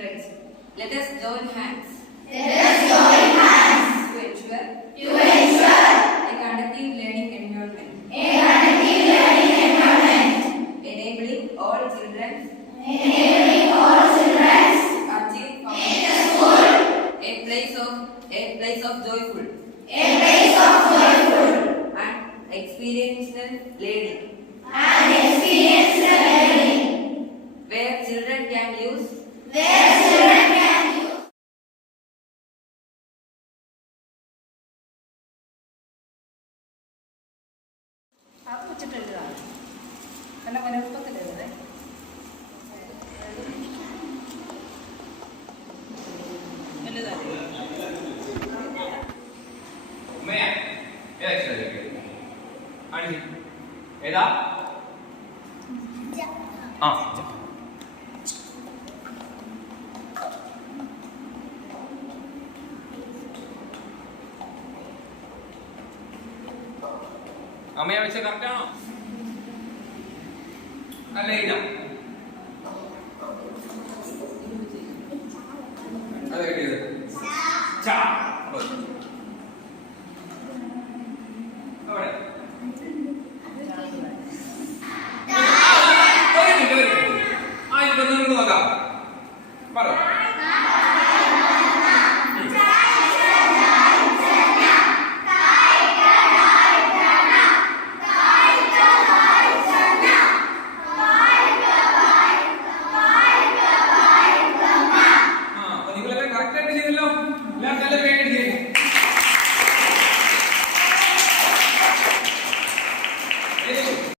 children. Let us join hands. To ensure a conducive learning environment. Enabling all children. Achieve a place of joyful. And experiential learning. Where children can use. ഏതാ ആ അമ്മയെ വെച്ച correct ആണോ അല്ല ഇതാ